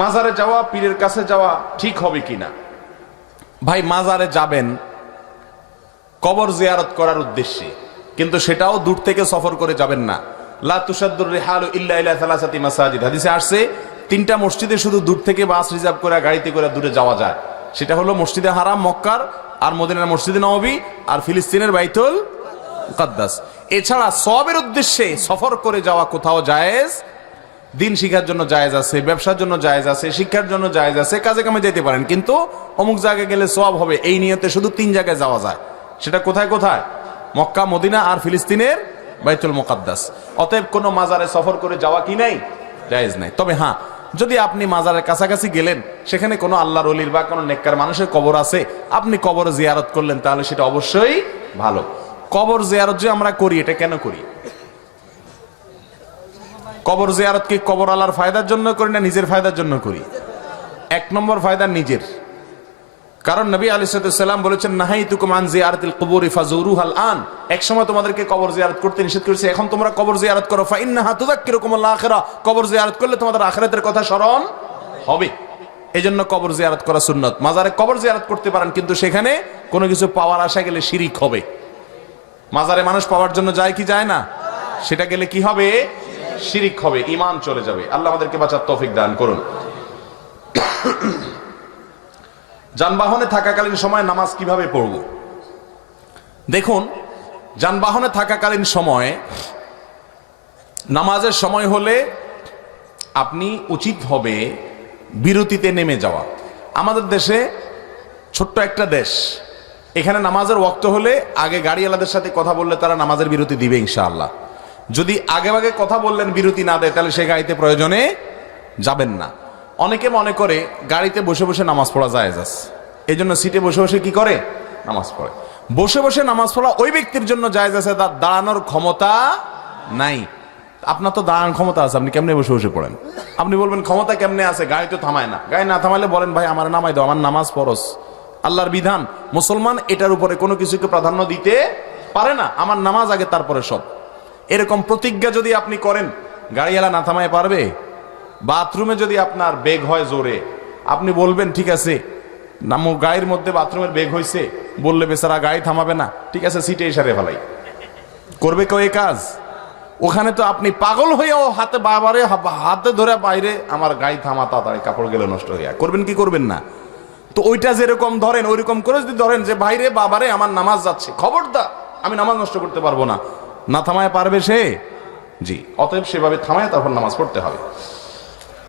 মাজারে যাওয়া, পীরের কাছে যাওয়া ঠিক হবে কিনা? ভাই, মাজারে যাবেন, কবর জিয়ারত করার উদ্দেশ্যে, কিন্তু সেটাও দূর থেকে সফর করে যাবেন না। হাদিসে আসছে, তিনটা মসজিদে শুধু দূর থেকে বাস রিজার্ভ করে, গাড়িতে করে দূরে যাওয়া যায়। সেটা হলো মসজিদে হারাম, মক্কার, আর মদিনার মসজিদে নবী, আর ফিলিস্তিনের বাইতুল মুকাদ্দাস। এছাড়া সবের উদ্দেশ্যে সফর করে যাওয়া কোথাও জায়েজ দিন শিখার জন্য জায়েজ আছে, ব্যবসার জন্য জায়েজ আছে, শিক্ষার জন্য জায়েজ আছে, কাজে কামে যেতে পারেন। কিন্তু অমুক জায়গায় গেলে সব হবে। এই নিয়তে শুধু তিন জায়গায় যাওয়া যায়। সেটা কোথায় কোথায়? মক্কা, মদিনা আর ফিলিস্তিনের বাইতুল মোকাদ্দাস। অতএব কোনো মাজারে সফর করে যাওয়া কি নাই? জায়েজ নাই। তবে হ্যাঁ যদি আপনি মাজারের কাছাকাছি গেলেন, সেখানে কোনো আল্লাহর অলির বা কোনো নেককার মানুষের কবর আছে, আপনি কবর জিয়ারত করলেন, তাহলে সেটা অবশ্যই ভালো। কবর জিয়ারত যে আমরা করি, এটা কেন করি? কবর জিয়ারত কি কবর আলার ফায়দার জন্য করি না নিজের ফায়দার জন্য করি? এক নম্বর ফায়দা নিজের। কারণ নবী আলী সাল্লাম বলেছেন নাহাই তুকুমান জিয়ারতিল কবর ইফাজুরু হাল আন। এক সময় তোমাদেরকে কবর জিয়ারত করতে নিষেধ করেছে, এখন তোমরা কবর জিয়ারত করো। ফাইন ফাইন্নাহা তুযাক্কিরুকুম কীরকম আখিরা। কবর জিয়ারত করলে তোমাদের আখেরাতের কথা স্মরণ হবে। এই জন্য কবর জিয়ারত করা সুন্নত। মাজারে কবর জিয়ারত করতে পারেন, কিন্তু সেখানে কোনো কিছু পাওয়ার আশা গেলে শিরিক হবে। মাজারে মানুষ পাওয়ার জন্য যায় কি যায় না? সেটা গেলে কি হবে? শিরিক হবে ইমান চলে যাবে। আল্লাহ আমাদেরকে বাঁচার তৌফিক দান করুন। যানবাহনে থাকাকালীন সময় নামাজ কীভাবে পড়ব? দেখুন, যানবাহনে থাকাকালীন সময়ে, নামাজের সময় হলে আপনি উচিত হবে বিরতিতে নেমে যাওয়া। আমাদের দেশে ছোট্ট একটা দেশ, এখানে নামাজের ওক্ত হলে আগে গাড়িওয়ালাদের সাথে কথা বললে তারা নামাজের বিরতি দিবে ইনশাআল্লাহ। যদি আগে আগে কথা বললেন বিরতি না দেয়, তাহলে সে গাড়িতে প্রয়োজনে যাবেন না। অনেকে মনে করে গাড়িতে বসে বসে নামাজ পড়া যায় যাস এই জন্য সিটে বসে বসে কি করে? নামাজ পড়ে। বসে বসে নামাজ পড়া ওই ব্যক্তির জন্য যায় আছে, তার দাঁড়ানোর ক্ষমতা নাই। আপনার তো দাঁড়ানোর ক্ষমতা আছে, আপনি কেমনে বসে বসে পড়েন? আপনি বলবেন, ক্ষমতা কেমনে আছে? গাড়ি তো থামায় না। গাড়ি না থামাইলে বলেন, ভাই, আমার নামাই দাও, আমার নামাজ পরস আল্লাহর বিধান, মুসলমান এটার উপরে কোনো কিছুকে প্রাধান্য দিতে পারে না। আমার নামাজ আগে, তারপরে সব। এরকম প্রতিজ্ঞা যদি আপনি করেন, গাড়িওয়ালা না থামায় পারবে? বাথরুমে যদি আপনার বেগ হয় জোরে, আপনি বলবেন, ঠিক আছে। নামো গায়ের মধ্যে বাথরুমের বেগ হয়েছে বললে বেচারা গাড়ি থামাবে না। ঠিক আছে, সিটে ইশারে ফেলাই। করবে কেউ এ কাজ? ওখানে তো আপনি পাগল হয়েও হাতে বাবারে, হাতে ধরে বাইরে, আমার গাড়ি থামা তাড়াতাড়ি কাপড় গেলে নষ্ট হয়ে। করবেন কি করবেন না? তো ওইটা যেরকম ধরেন, ওইরকম করে যদি ধরেন যে বাইরে বাবারে, আমার নামাজ যাচ্ছে। খবরদার, আমি নামাজ নষ্ট করতে পারব না। না থামায় পারবে সে? জি অতএব সেভাবে থামায় তারপর নামাজ পড়তে হবে।